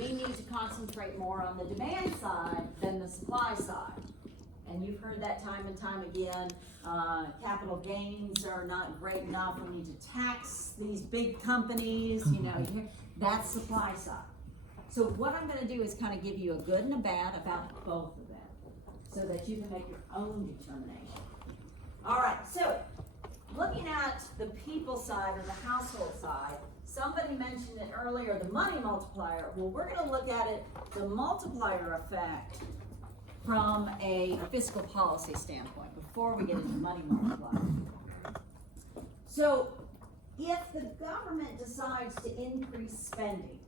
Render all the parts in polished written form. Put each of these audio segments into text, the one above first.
we need to concentrate more on the demand side than the supply side. And you've heard that time and time again, capital gains are not great enough, we need to tax these big companies, you know, that's supply side. So what I'm gonna do is kind of give you a good and a bad about both of them, so that you can make your own determination. All right, so looking at the people side or the household side, somebody mentioned it earlier, the money multiplier. Well, we're gonna look at it, the multiplier effect, from a fiscal policy standpoint before we get into money multiplier. So if the government decides to increase spending,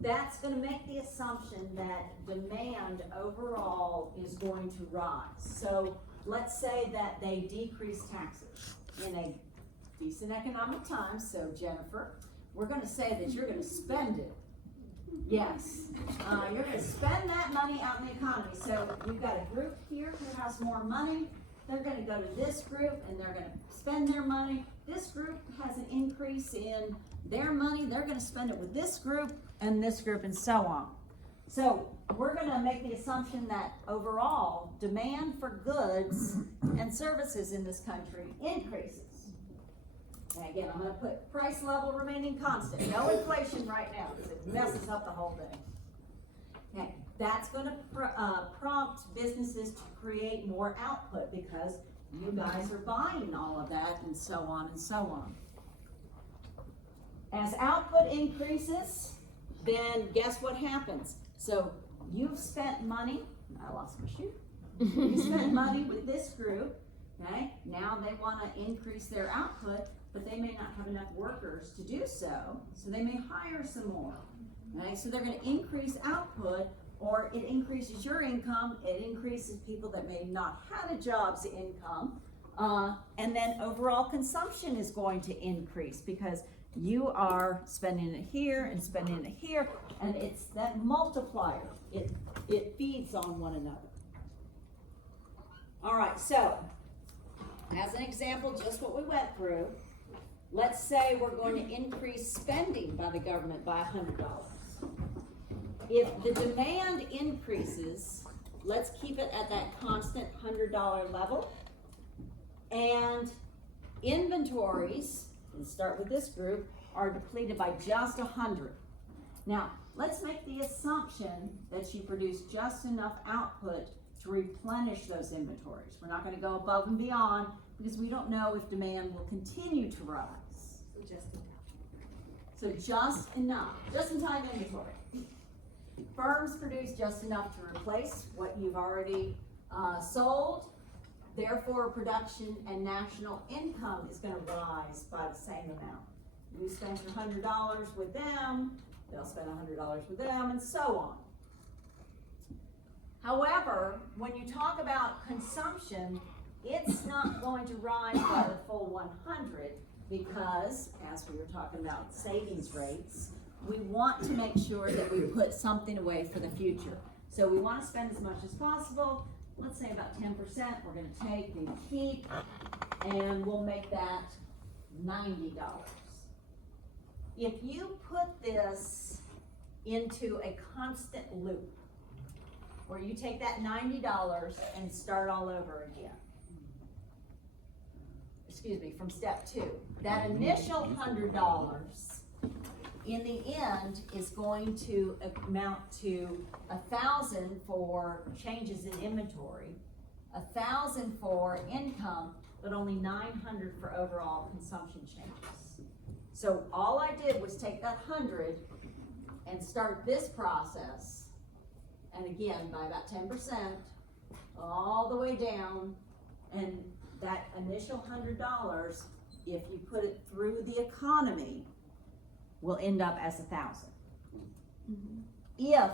that's going to make the assumption that demand overall is going to rise. So let's say that they decrease taxes in a decent economic time. So Jennifer, we're going to say that you're going to spend it. Yes, you're going to spend that money out in the economy. So we've got a group here who has more money. They're going to go to this group and they're going to spend their money. This group has an increase in their money. They're going to spend it with this group and so on. So we're going to make the assumption that overall demand for goods and services in this country increases. And again, I'm going to put price level remaining constant. No inflation right now because it messes up the whole thing. Okay, that's going to prompt businesses to create more output because you guys are buying all of that and so on and so on. As output increases, then guess what happens? So you've spent money, I lost my shoe. You spent money with this group, okay? Now they want to increase their output, but they may not have enough workers to do so, so they may hire some more, okay? So they're going to increase output, or it increases your income, it increases people that may not have a job's income, and then overall consumption is going to increase because you are spending it here and spending it here, and it's that multiplier. It feeds on one another. All right, so as an example, just what we went through, let's say we're going to increase spending by the government by $100. If the demand increases, let's keep it at that constant $100 level, and inventories, and start with this group, are depleted by just 100. Now, let's make the assumption that you produce just enough output to replenish those inventories. We're not going to go above and beyond because we don't know if demand will continue to rise. So just enough, just-in-time inventory. Firms produce just enough to replace what you've already sold. Therefore, production and national income is going to rise by the same amount. You spend your $100 with them, they'll spend $100 with them, and so on. However, when you talk about consumption, it's not going to rise by the full 100 because, as we were talking about savings rates, we want to make sure that we put something away for the future. So we want to spend as much as possible. Let's say about 10% we're going to take and keep, and we'll make that $90. If you put this into a constant loop, where you take that $90 and start all over again, excuse me, from step 2, that initial $100 in the end is going to amount to 1,000 for changes in inventory, 1,000 for income, but only 900 for overall consumption changes. So all I did was take that 100 and start this process, and again by about 10%, all the way down, and that initial $100, if you put it through the economy, will end up as 1,000. If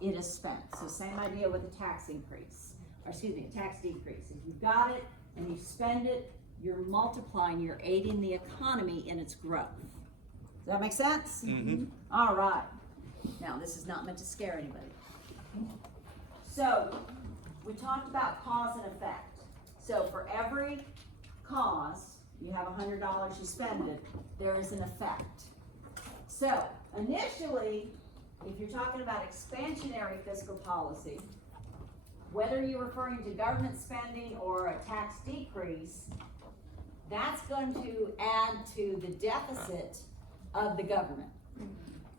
it is spent. So same idea with a tax increase, or excuse me, a tax decrease. If you've got it and you spend it, you're multiplying, you're aiding the economy in its growth. Does that make sense? Mm-hmm. All right. Now, this is not meant to scare anybody. So, we talked about cause and effect. So, for every cause, you have $100, you spend it, there is an effect. So initially, if you're talking about expansionary fiscal policy, whether you're referring to government spending or a tax decrease, that's going to add to the deficit of the government.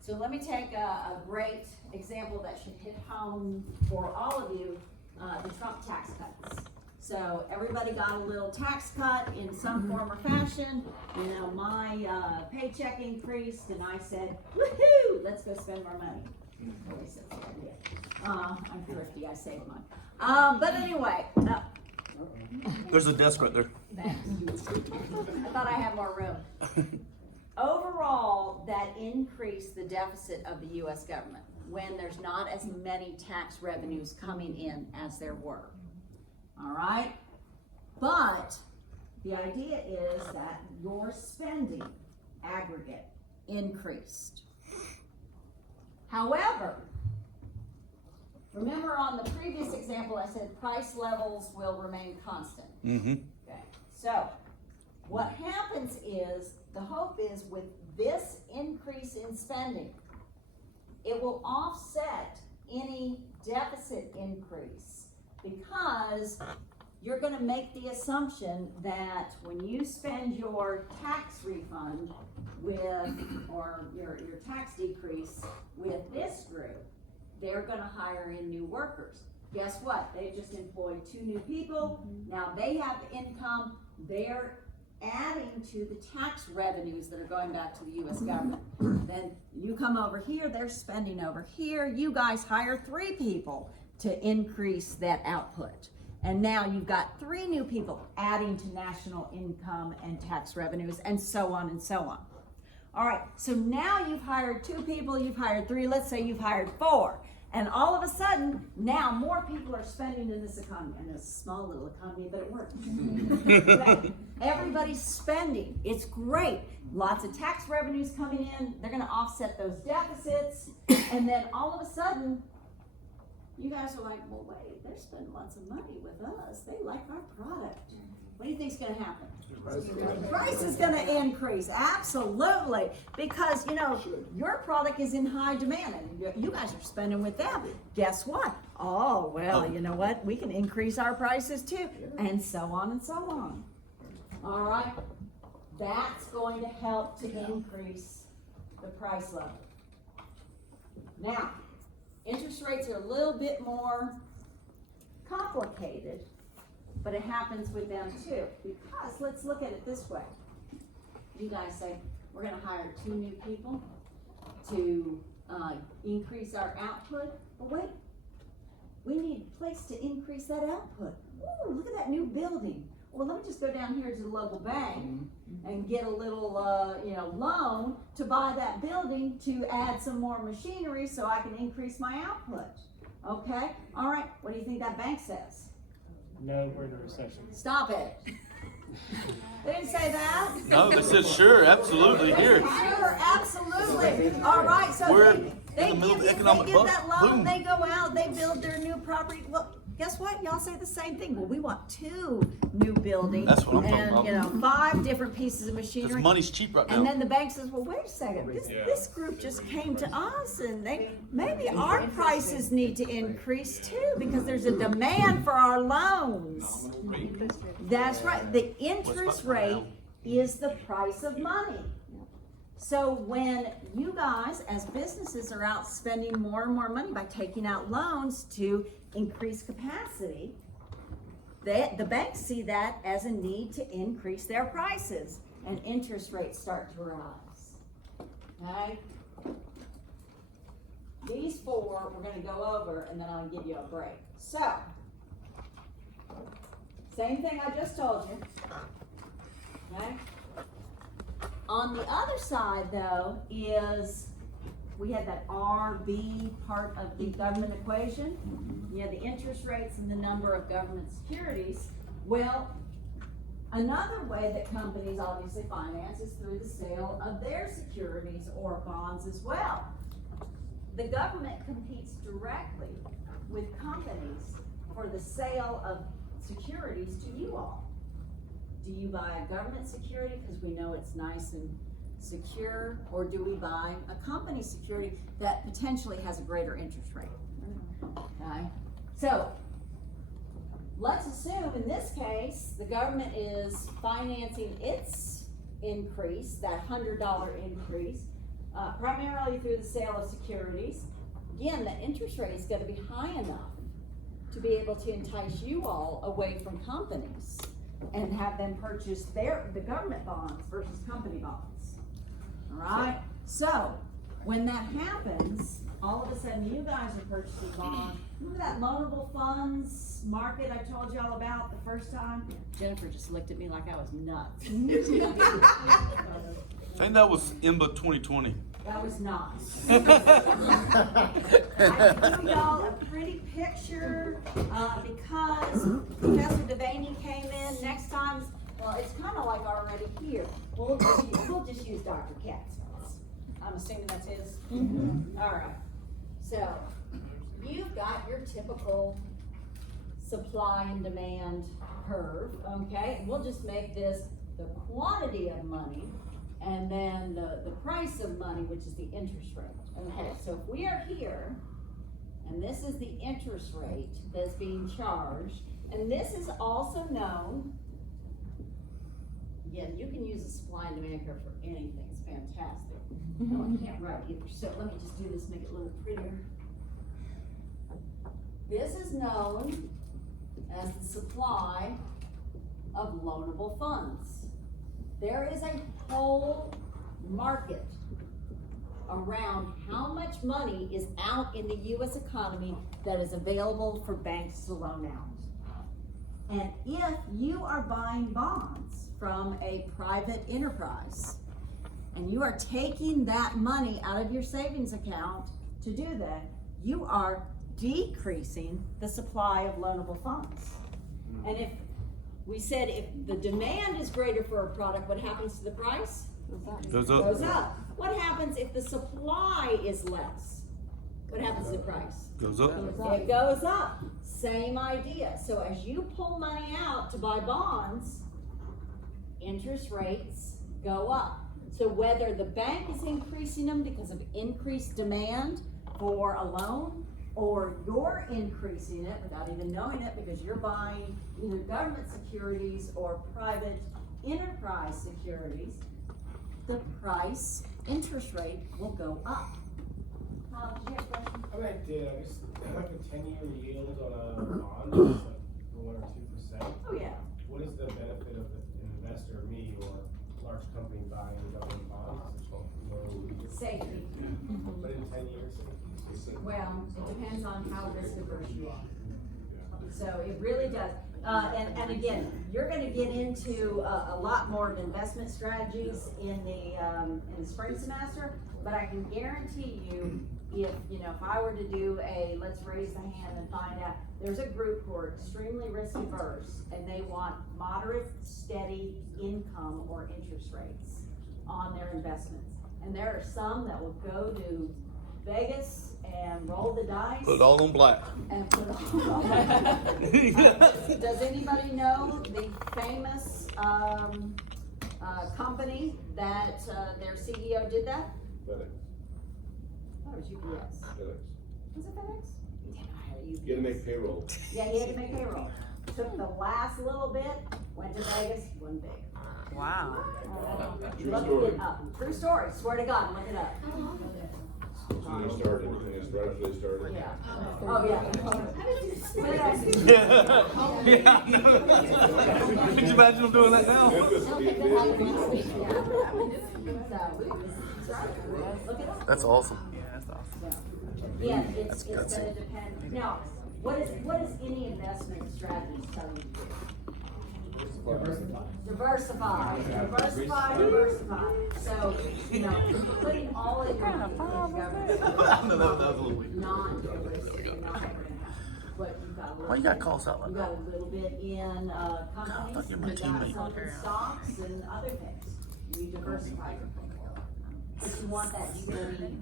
So let me take a great example that should hit home for all of you, the Trump tax cuts. So everybody got a little tax cut in some form or fashion. You know, my paycheck increased and I said, woohoo, let's go spend more money. At least that's what I did. I'm thrifty, I saved mine. But anyway, There's a desk right there. I thought I had more room. Overall, that increased the deficit of the US government when there's not as many tax revenues coming in as there were. All right? But the idea is that your spending aggregate increased. However, remember on the previous example, I said price levels will remain constant. Mm-hmm. Okay, so what happens is, the hope is with this increase in spending, it will offset any deficit increase, because you're gonna make the assumption that when you spend your tax refund with, or your tax decrease with this group, they're gonna hire in new workers. Guess what? They just employed 2 new people. Now they have income. They're adding to the tax revenues that are going back to the US government. Then you come over here, they're spending over here. You guys hire 3 people to increase that output. And now you've got 3 new people adding to national income and tax revenues, and so on and so on. All right, so now you've hired 2 people, you've hired 3, let's say you've hired 4. And all of a sudden, now more people are spending in this economy. And it's a small little economy, but it works. Right. Everybody's spending. It's great. Lots of tax revenues coming in. They're going to offset those deficits. And then all of a sudden, you guys are like, well, wait, they're spending lots of money with us. They like our product. What do you think's going to happen? The price is going to increase, absolutely, because you know your product is in high demand, and you guys are spending with them. Guess what? Oh well, you know what? We can increase our prices too, and so on and so on. All right, that's going to help to increase the price level. Now, interest rates are a little bit more complicated, but it happens with them too, because let's look at it this way. You guys say, we're gonna hire 2 new people to increase our output. But wait, we need a place to increase that output. Ooh, look at that new building. Well, let me just go down here to the local bank and get a little loan to buy that building to add some more machinery so I can increase my output. Okay, all right, what do you think that bank says? No, we're in a recession. Stop it. They didn't say that. No, they said sure, absolutely, here. Sure, absolutely. All right, so We're they in the middle give of economic that loan, boom. they go out, they build their new property. Well, guess what? Y'all say the same thing. Well, we want 2 new buildings. That's what I'm talking about. And, 5 different pieces of machinery. Because money's cheap right And now. then the bank says, well, wait a second, this group just came to us and maybe our prices need to increase too, because there's a demand for our loans. That's right, the interest rate is the price of money. So when you guys as businesses are out spending more and more money by taking out loans to increase capacity, the banks see that as a need to increase their prices, and interest rates start to rise. Okay? These 4 we're going to go over, and then I'll give you a break. So, same thing I just told you. Okay? On the other side, though, is we had that RB part of the government equation. You have the interest rates and the number of government securities. Well, another way that companies obviously finance is through the sale of their securities or bonds as well. The government competes directly with companies for the sale of securities to you all. Do you buy a government security because we know it's nice and secure, or do we buy a company security that potentially has a greater interest rate? Okay, so let's assume in this case, the government is financing its increase, that $100 increase, primarily through the sale of securities. Again, the interest rate is gonna be high enough to be able to entice you all away from companies and have them purchase the government bonds versus company bonds. All right, so when that happens, all of a sudden you guys are purchasing bonds. Remember that loanable funds market I told you all about the first time? Jennifer just looked at me like I was nuts. I think that was IMBA 2020. That was not. I drew y'all a pretty picture, because Professor Devaney came in. Next time, well, it's kind of like already here. We'll just use Dr. Katz. I'm assuming that's his? All right. So, you've got your typical supply and demand curve, okay? And we'll just make this the quantity of money and then the price of money, which is the interest rate. Okay, so if we are here, and this is the interest rate that's being charged, and this is also known, again, you can use a supply and demand curve for anything, it's fantastic. No, I can't write either, so let me just do this, make it a little prettier. This is known as the supply of loanable funds. There is a whole market around how much money is out in the US economy that is available for banks to loan out. And if you are buying bonds from a private enterprise, and you are taking that money out of your savings account to do that, you are decreasing the supply of loanable funds. And if we said if the demand is greater for a product, what happens to the price? Goes up. Goes up. What happens if the supply is less? What happens to the price? Goes up. It goes up. Same idea. So as you pull money out to buy bonds, interest rates go up. So whether the bank is increasing them because of increased demand for a loan, or you're increasing it without even knowing it because you're buying either government securities or private enterprise securities, the price, interest rate will go up. Did you have a question? I mean, I did. I just like a 10-year yield on a bond, is like 1 or 2%. Oh, yeah. What is the benefit of an investor, me, or a large company buying government bonds? It's low. Safety. But in 10 years, Well, it depends on how risk averse you are. So it really does. And again, you're gonna get into a lot more of investment strategies in the spring semester, but I can guarantee you, if I were to do let's raise the hand and find out, there's a group who are extremely risk averse and they want moderate, steady income or interest rates on their investments. And there are some that will go to Vegas and roll the dice. Put it all on black. And put it all. Does anybody know the famous company that their CEO did that? FedEx. Oh, it was UPS. FedEx. Was it FedEx? Yeah, I had You gotta make payroll. Yeah, he had to make payroll. Took the last little bit, went to Vegas, won big. Wow. True Look story. it up. True story. Swear to God, look it up. When they started, and it's right after they started. Yeah. Oh, yeah. Could you imagine them doing that now? Memphis, That's awesome. Yeah, it's gonna depend. Now, what is any investment strategy telling you to do? Diversify. So, putting all in your money in government. Non-diversity, not gonna happen. But you've got a little. Why you gotta call us out like You got a little bit in companies, you're my you got teammate. some in stocks and other things. You diversify your portfolio. But you want that steady,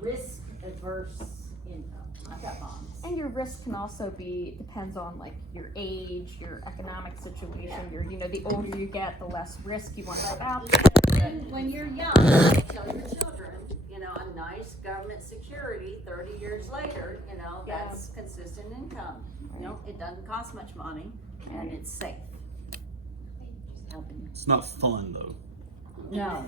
risk-averse income. I've got bonds. And your risk can also be, depends on like your age, your economic situation, the older you get, the less risk you want to have out there. When you're young, tell your children, a nice government security 30 years later, that's consistent income. It doesn't cost much money and it's safe. It's not fun though. No,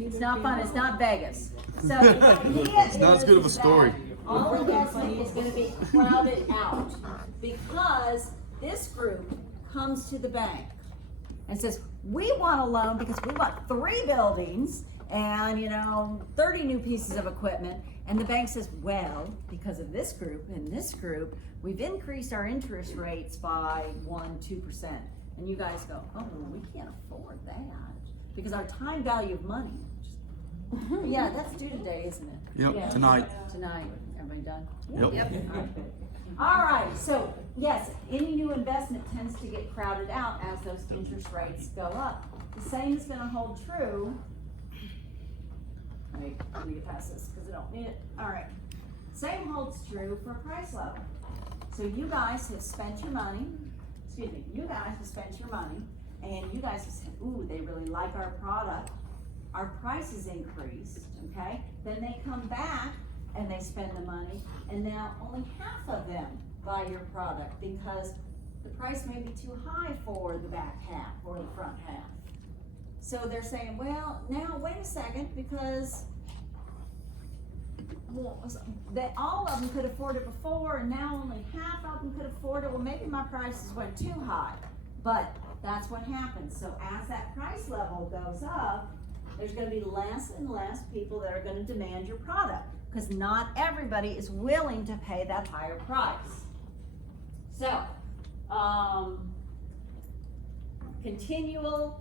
it's not fun, it's not Vegas. So It's not as good of a story. All investment is gonna be crowded out because this group comes to the bank and says, we want a loan because we want 3 buildings and 30 new pieces of equipment. And the bank says, well, because of this group and this group, we've increased our interest rates by 1-2%. And you guys go, oh, well, we can't afford that because our time value of money. Yeah, that's due today, isn't it? Yep, Yeah. tonight. Tonight, everybody done? Yep. All right, so yes, any new investment tends to get crowded out as those interest rates go up. The same is gonna hold true. Wait, let me get past this because I don't need it. All right, same holds true for price level. So you guys have spent your money, you guys have spent your money and you guys have said, ooh, they really like our product. Our prices increased, okay? Then they come back and they spend the money, and now only half of them buy your product because the price may be too high for the back half or the front half. So they're saying, well, now wait a second, because all of them could afford it before, and now only half of them could afford it. Well, maybe my prices went too high, but that's what happens. So as that price level goes up, there's gonna be less and less people that are gonna demand your product because not everybody is willing to pay that higher price. So, continual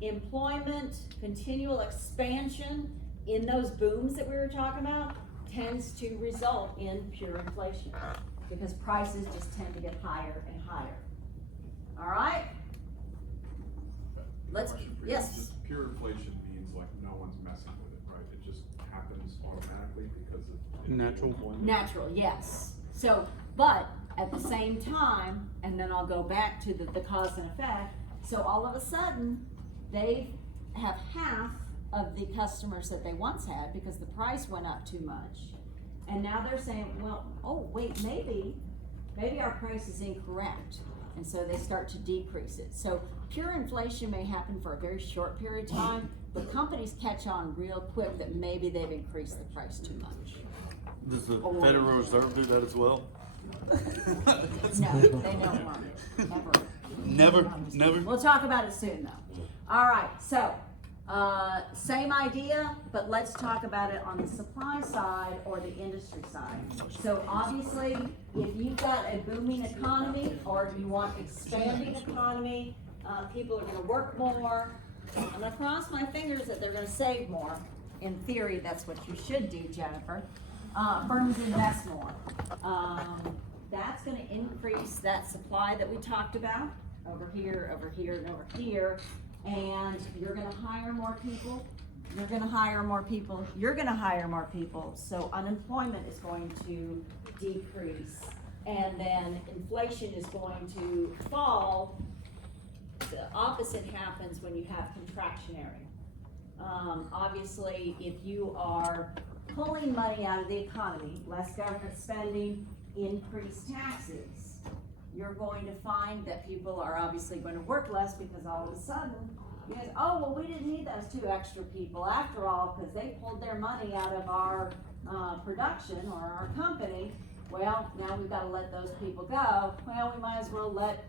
employment, continual expansion in those booms that we were talking about tends to result in pure inflation because prices just tend to get higher and higher. All right? Yes. Just pure inflation means like no one's messing with it, right? It just happens automatically because of Natural. employment. Natural, yes. So, but at the same time, and then I'll go back to the cause and effect. So all of a sudden, they have half of the customers that they once had because the price went up too much. And now they're saying, well, oh wait, maybe our price is incorrect. And so they start to decrease it. So pure inflation may happen for a very short period of time, but companies catch on real quick that maybe they've increased the price too much. Does the Federal Reserve do that as well? No, they don't want it, never. Never? We'll talk about it soon though. All right, so, same idea, but let's talk about it on the supply side or the industry side. So obviously, if you've got a booming economy or you want expanding economy, people are gonna work more. I'm gonna cross my fingers that they're gonna save more. In theory, that's what you should do, Jennifer. Firms invest more. That's gonna increase that supply that we talked about, over here, over here, and over here. And you're gonna hire more people, you're gonna hire more people, you're gonna hire more people. So unemployment is going to decrease. And then inflation is going to fall. The opposite happens when you have contractionary. Obviously, if you are pulling money out of the economy, less government spending, increased taxes, you're going to find that people are obviously going to work less because all of a sudden, you guys, oh, well, we didn't need those 2 extra people after all because they pulled their money out of our production or our company. Well, now we've got to let those people go. Well, we might as well let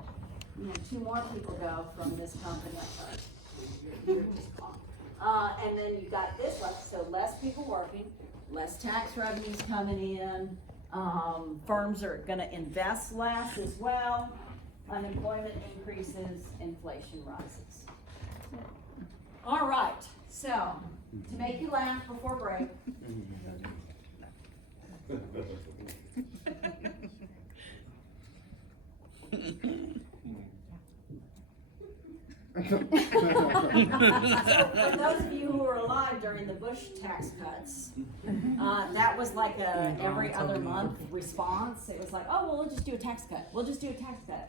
2 more people go from this company. And then you got this one, so less people working, less tax revenues coming in. Firms are gonna invest less as well. Unemployment increases, inflation rises. All right, so to make you laugh before break. So, for those of you who were alive during the Bush tax cuts, that was like a every other month response. It was like, oh, well, we'll just do a tax cut. We'll just do a tax cut.